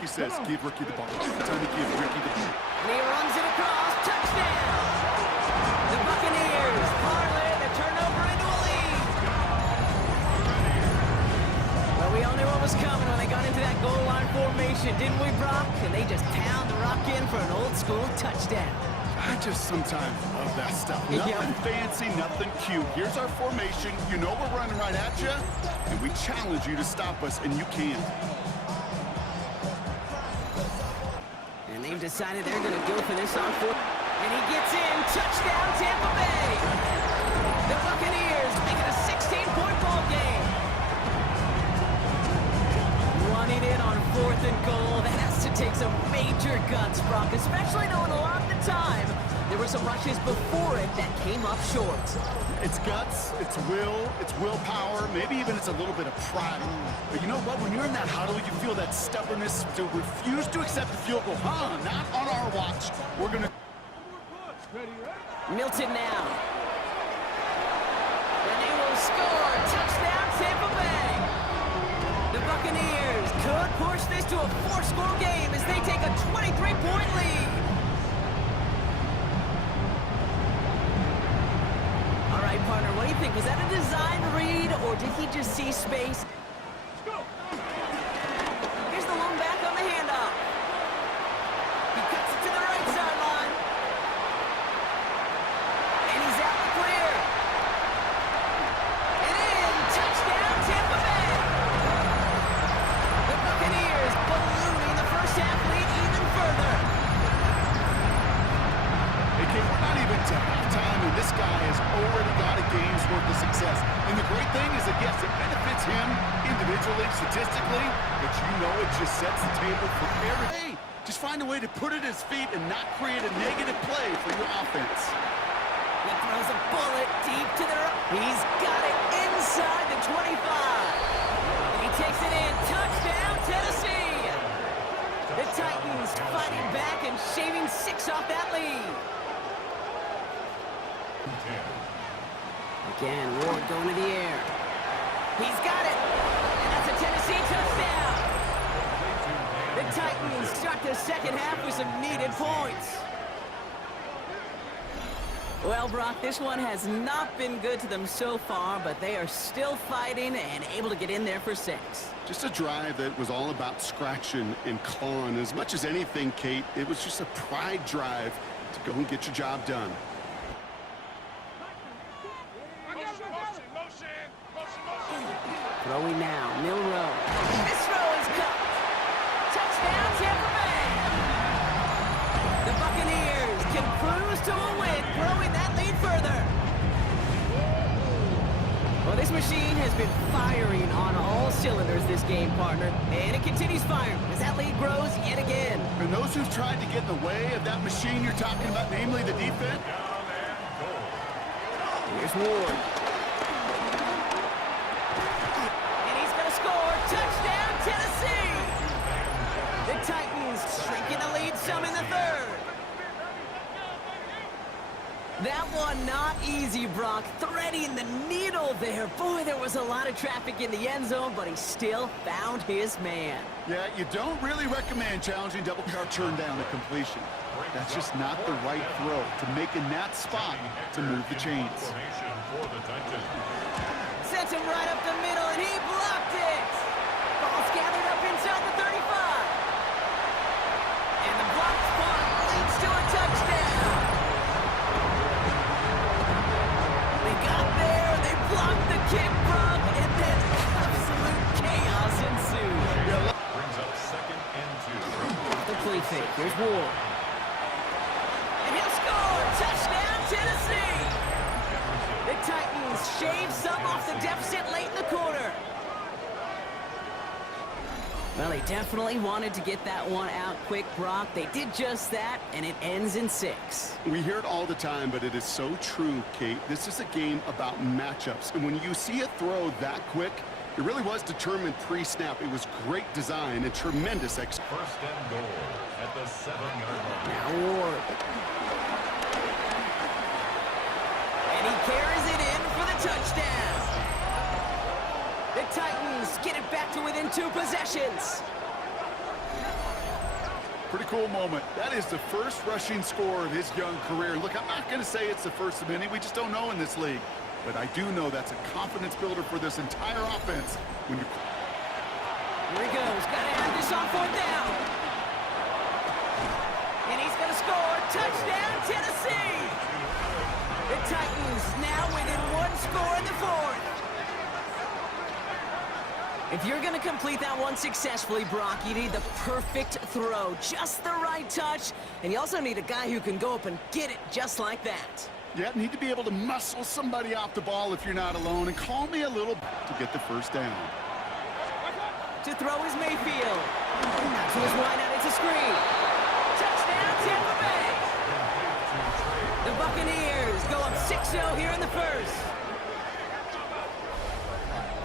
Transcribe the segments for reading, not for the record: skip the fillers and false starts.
He says, give Ricky the ball. Time to give Ricky the ball. And he runs it across. Touchdown! The Buccaneers parlay the turnover into a lead. Well, we all knew what was coming when they got into that goal line formation, didn't we, Brock? And they just pound the rock in for an old-school touchdown. I just sometimes love that stuff. Nothing fancy, nothing cute. Here's our formation. You know we're running right at you, and we challenge you to stop us, and you can't. And they've decided they're going to go for this on fourth. And he gets in. Touchdown, Tampa Bay. The Buccaneers make it a 16-point ball game. Running it on 4th and goal. That has to take some major guts, Brock, especially knowing a lot of the time there were some rushes before it that came up short. It's guts, it's willpower, maybe even it's a little bit of pride. But you know what? When you're in that huddle, you feel that stubbornness to refuse to accept the field goal. Not on our watch. We're going to... Milton now. And they will score. Touchdown, Tampa Bay. The Buccaneers could push this to a 4-score game as they take a 23-point lead. All right, partner, what do you think? Was that a design read, or did he just see space? Here's the lone back on the handoff. He cuts it to the right sideline. And he's out the clear. And in. Touchdown, Tampa Bay. The Buccaneers ballooning the first half lead even further. Hey, kid, we're not even to halftime, and this guy has already got a game's worth of success. And the great thing is that, yes, it benefits him individually, statistically, but you know it just sets the table for every day. Just find a way to put it at his feet and not create a negative play for your offense. He throws a bullet deep to the right. He's got it inside the 25. He takes it in. Touchdown, Tennessee. The Titans fighting back and shaving 6 off that lead. Again, Ward going to the air. He's got it. And that's a Tennessee touchdown. The Titans start the second half with some needed points. Well, Brock, this one has not been good to them so far, but they are still fighting and able to get in there for 6. Just a drive that was all about scratching and clawing. As much as anything, Kate, it was just a pride drive to go and get your job done. Throwing now, Milrow. This throw is cut. Touchdown, Tampa Bay. The Buccaneers can cruise to a win, growing that lead further. Well, this machine has been firing on all cylinders this game, partner. And it continues firing as that lead grows yet again. And those who've tried to get in the way of that machine you're talking about, namely the defense. Here's Ward. Touchdown, Tennessee! The Titans shrinking the lead some in the 3rd. That one not easy, Brock. Threading the needle there. Boy, there was a lot of traffic in the end zone, but he still found his man. Yeah, you don't really recommend challenging double car turn down to completion. That's just not the right throw to make in that spot to move the chains. Sends him right up the middle, and he blocked it. Ball's gathered up inside the 35. And the blocked punt leads to a touchdown. They got there, they blocked the kick, Brock, and then absolute chaos ensued. Brings up 2nd and 2. The play fake, here's Ward. And he'll score! Touchdown, Tennessee! The Titans shave some off the deficit late in the quarter. Well, they definitely wanted to get that one out quick, Brock. They did just that, and it ends in 6. We hear it all the time, but it is so true, Kate. This is a game about matchups. And when you see a throw that quick, it really was determined pre-snap. It was great design and tremendous execution. 1st and goal at the 7-yard line. Now Ward. And he carries it in for the touchdown. The Titans get it back to within 2 possessions. Pretty cool moment. That is the first rushing score of his young career. Look, I'm not going to say it's the first of many. We just don't know in this league. But I do know that's a confidence builder for this entire offense. When you... Here he goes. Got to have this on 4th down. And he's going to score. Touchdown, Tennessee. The Titans now within 1 score in the 4th. If you're going to complete that one successfully, Brock, you need the perfect throw, just the right touch, and you also need a guy who can go up and get it just like that. Yeah, need to be able to muscle somebody off the ball if you're not alone, and call me a little to get the first down. To throw is Mayfield. Now to his wide out, it's a screen. Touchdown, Tampa Bay. The Buccaneers go up 6-0 here in the first.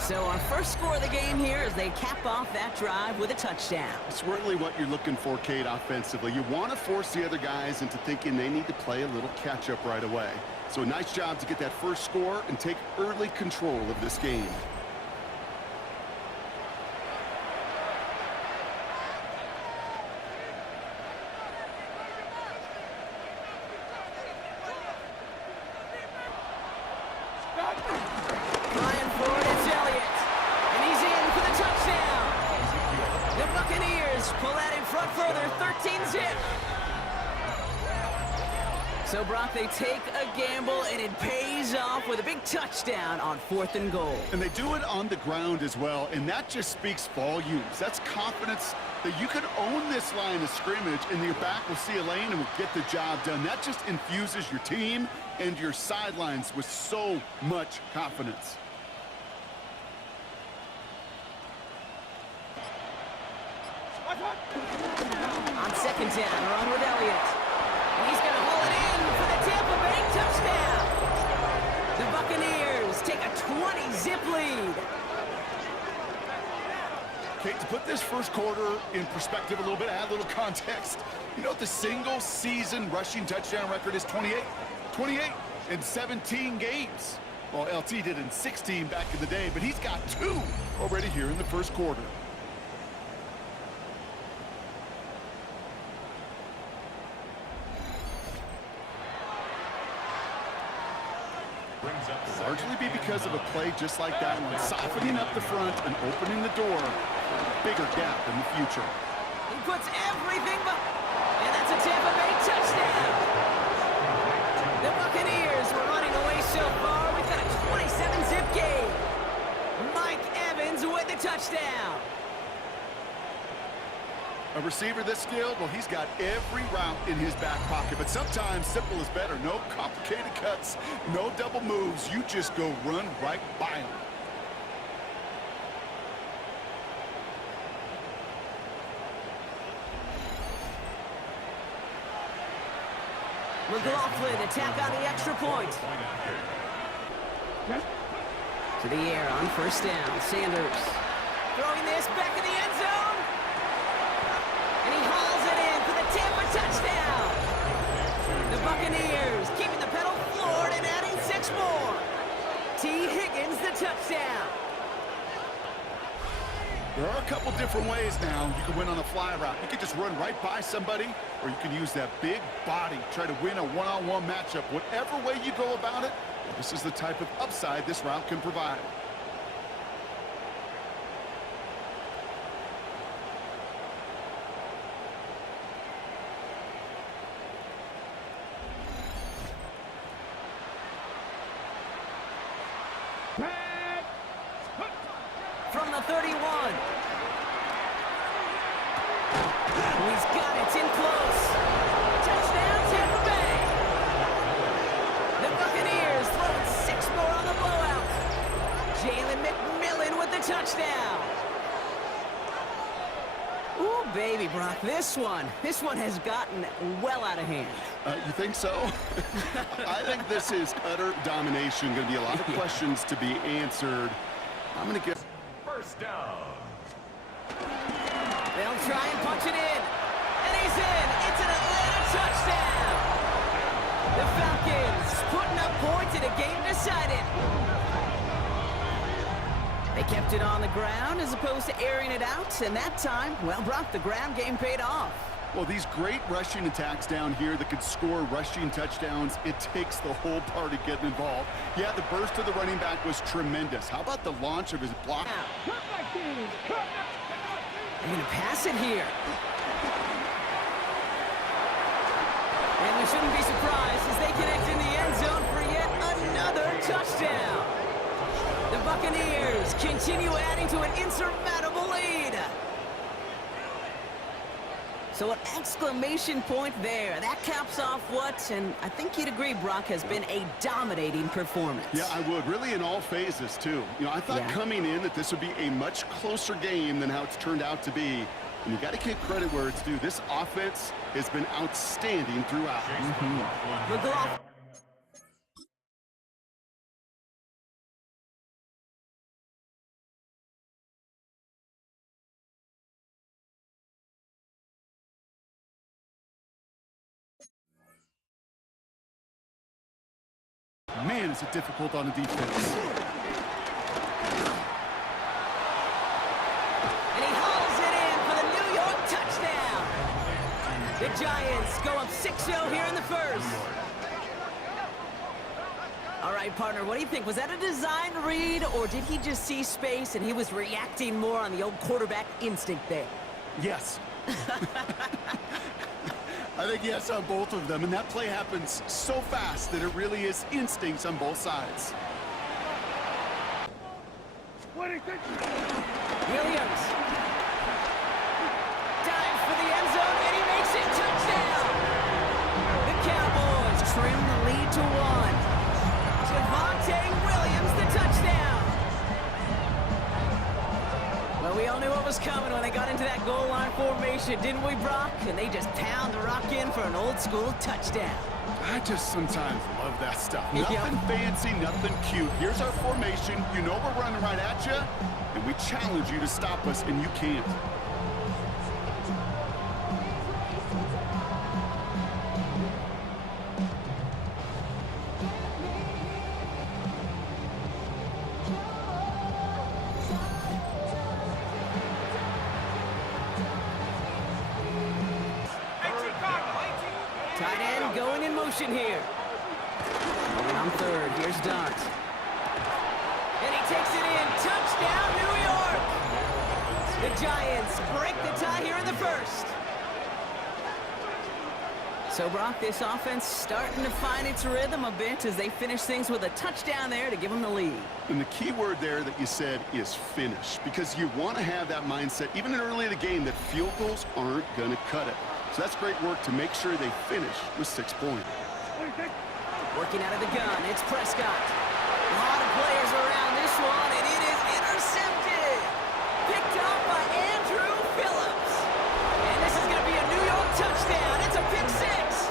So our first score of the game here as they cap off that drive with a touchdown. It's really what you're looking for, Kate, offensively. You want to force the other guys into thinking they need to play a little catch-up right away. So a nice job to get that first score and take early control of this game. So, Brock, they take a gamble, and it pays off with a big touchdown on 4th and goal. And they do it on the ground as well, and that just speaks volumes. That's confidence that you can own this line of scrimmage, and your back will see a lane and will get the job done. That just infuses your team and your sidelines with so much confidence. On 2nd down, run with Elliott. And he's going to haul it in for the Tampa Bay touchdown. The Buccaneers take a 20-zip lead. Kate, to put this first quarter in perspective a little bit, add a little context. You know what the single-season rushing touchdown record is? 28. 28 in 17 games. Well, LT did in 16 back in the day, but he's got 2 already here in the first quarter. Largely be because of a play just like that one, softening up the front and opening the door for a bigger gap in the future. He puts everything and that's a Tampa Bay touchdown. The Buccaneers were running away so far. We've got a 27-zip game. Mike Evans with the touchdown. A receiver this skilled, well, he's got every route in his back pocket, but sometimes simple is better. No complicated cuts, no double moves. You just go run right by him. McLaughlin attack on the extra point. To the air on 1st down. Sanders throwing this back in the end zone. And he hauls it in for the Tampa touchdown. The Buccaneers keeping the pedal floored and adding 6 more. T. Higgins the touchdown. There are a couple different ways now you can win on a fly route. You can just run right by somebody, or you can use that big body, try to win a one-on-one matchup. Whatever way you go about it, this is the type of upside this route can provide. From the 31. He's got it. It's in close. Touchdown, Tampa Bay. The Buccaneers throwing 6 more on the blowout. Jalen McMillan with the touchdown. Ooh, baby, Brock, this one has gotten well out of hand. You think so? I think this is utter domination. Going to be a lot of questions to be answered. I'm going to get... First down. They'll try and punch it in. And he's in. It's an Atlanta touchdown. The Falcons putting up points in a game decided. They kept it on the ground as opposed to airing it out. And that time, well, Brock, the ground game paid off. Well, these great rushing attacks down here that could score rushing touchdowns, it takes the whole party getting involved. Yeah, the burst of the running back was tremendous. How about the launch of his block? I'm going to pass it here. And we shouldn't be surprised as they connect in the end zone for yet another touchdown. The Buccaneers continue adding to an insurmountable lead. So an exclamation point there. That caps off what, and I think you'd agree, Brock, has been a dominating performance. Yeah, I would. Really in all phases, too. You know, I thought coming in that this would be a much closer game than how it's turned out to be. And you got to give credit where it's due. This offense has been outstanding throughout. McLaughlin. Man, is it difficult on the defense. And he hauls it in for the New York touchdown. The Giants go up 6-0 here in the first. All right, partner, what do you think? Was that a design read, or did he just see space and he was reacting more on the old quarterback instinct there? Yes. I think yes on both of them, and that play happens so fast that it really is instincts on both sides. Williams. Dives for the end zone, and he makes it touchdown. The Cowboys trim the lead to 1. Javonte Williams, the touchdown. Well, we all knew what was coming when they got into that goal line formation, didn't we, Brock? And they just pound the rock in for an old-school touchdown. I just sometimes love that stuff. Nothing fancy, nothing cute. Here's our formation. You know we're running right at you, and we challenge you to stop us, and you can't. Tight end going in motion here. And on third, here's Dart. And he takes it in. Touchdown, New York! The Giants break the tie here in the first. So, Brock, this offense starting to find its rhythm a bit as they finish things with a touchdown there to give them the lead. And the key word there that you said is finish, because you want to have that mindset, even early in the game, that field goals aren't going to cut it. So that's great work to make sure they finish with 6 points. Working out of the gun, it's Prescott. A lot of players around this one, and it is intercepted. Picked up by Andrew Phillips. And this is going to be a New York touchdown. It's a pick 6.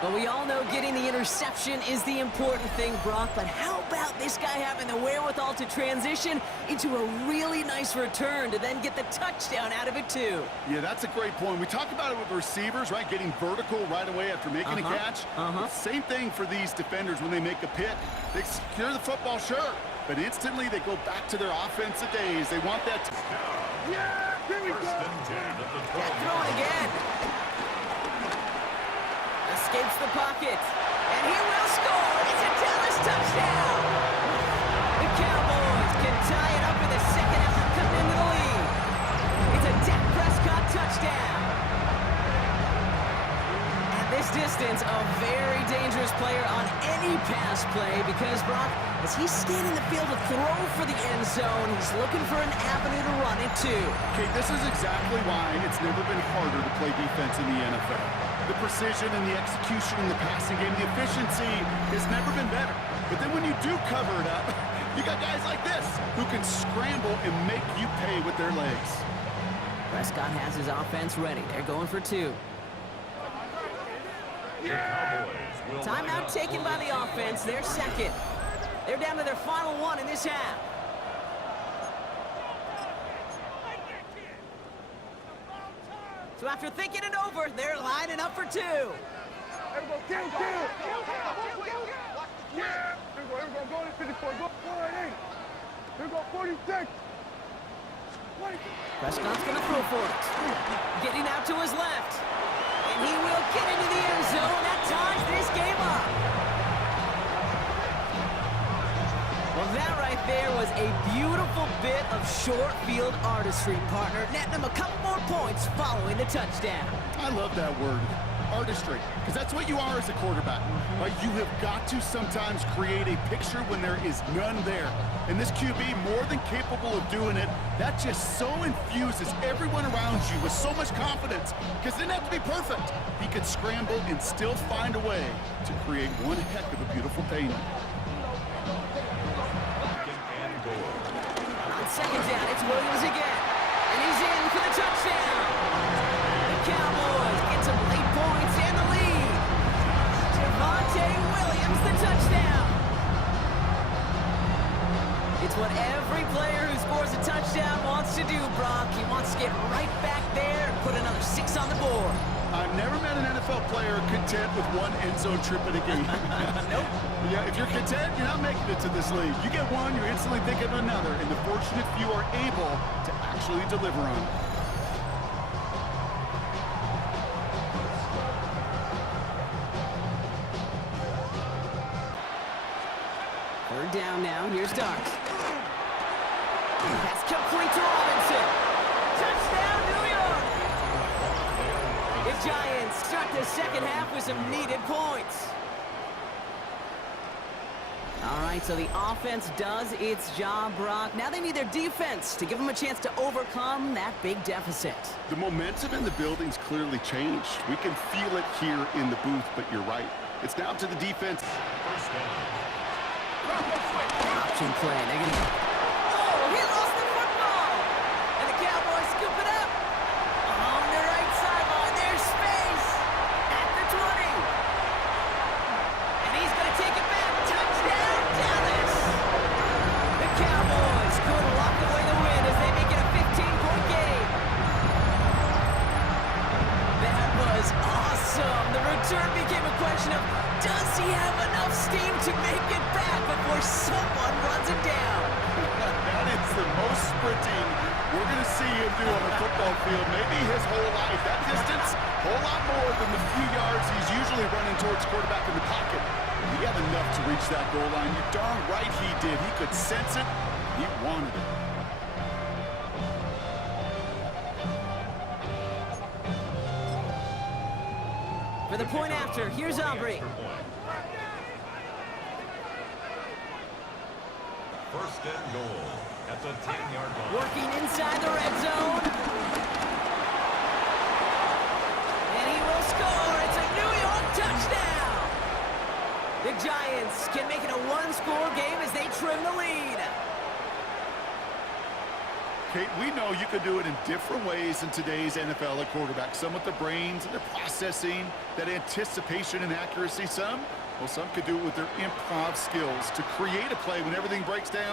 But we all know getting the interception is the important thing, Brock. But how about this guy having the wherewithal to transition into a really nice return to then get the touchdown out of it, too? Yeah, that's a great point. We talk about it with receivers, right? Getting vertical right away after making a catch. Same thing for these defenders when they make a pick. They secure the football, sure, but instantly they go back to their offensive days. They want that. Yeah, here we go. Throw it again. Escapes the pocket, and he will score. It's a Dallas touchdown. The Cowboys can tie it up in the second after cutting into the lead. It's a Dak Prescott touchdown. At this distance, a very dangerous player on any pass play because, Brock, as he's scanning the field to throw for the end zone, he's looking for an avenue to run it to. Okay, this is exactly why it's never been harder to play defense in the NFL. The precision and the execution in the passing game, the efficiency has never been better. But then when you do cover it up, you got guys like this who can scramble and make you pay with their legs. Prescott has his offense ready. They're going for 2. Timeout taken by the offense. They're second. They're down to their final 1 in this half. So after thinking it over, they're lining up for 2. Yeah! Here we go, go to 54, go 48. Here we go, 46. Prescott's going to throw for it. Getting out to his left. And he will get into the end zone. That ties this game up. Well, that right there was a beautiful bit of short field artistry, partner. Netting him a couple more points following the touchdown. I love that word, artistry, because that's what you are as a quarterback. Right? You have got to sometimes create a picture when there is none there. And this QB, more than capable of doing it, that just so infuses everyone around you with so much confidence, because it didn't have to be perfect. He could scramble and still find a way to create one heck of a beautiful painting. On second down, it's Williams again. And he's in for the touchdown. The Cowboys get some late points and the lead. Javonte Williams, the touchdown. It's what every player who scores a touchdown wants to do, Brock. He wants to get right back there and put another 6 on the board. I've never met an NFL player content with one end zone trip in a game. Nope. Yeah, if you're content, you're not making it to this league. You get one, you're instantly thinking of another, and the fortunate few are able to actually deliver on it. Third down now. Here's Starks. Pass complete to Robinson. Touchdown, New York! The Giants start the second half with some needed points. All right, so the offense does its job, Brock. Now they need their defense to give them a chance to overcome that big deficit. The momentum in the building's clearly changed. We can feel it here in the booth, but you're right. It's down to the defense. Option play. They're gonna... Oh, he lost the football! And the Cowboys scoop it up. On the right sideline, there's space at the 20. And he's going to take it back. Touchdown, Dallas! The Cowboys could lock away the win as they make it a 15-point game. That was awesome. The return became a question of, does he have enough steam to make it back before someone runs him down? That is the most sprinting we're going to see him do on a football field. Maybe his whole life. That distance, a whole lot more than the few yards he's usually running towards quarterback in the pocket. He had enough to reach that goal line. You're darn right he did. He could sense it. He wanted it. For the point after, here's Aubrey. First and goal at the 10-yard line. Working inside the red zone. And he will score. It's a New York touchdown. The Giants can make it a one-score game as they trim the lead. Kate, we know you can do it in different ways in today's NFL at quarterback. Some with the brains and the processing, that anticipation and accuracy. Some could do it with their improv skills to create a play when everything breaks down.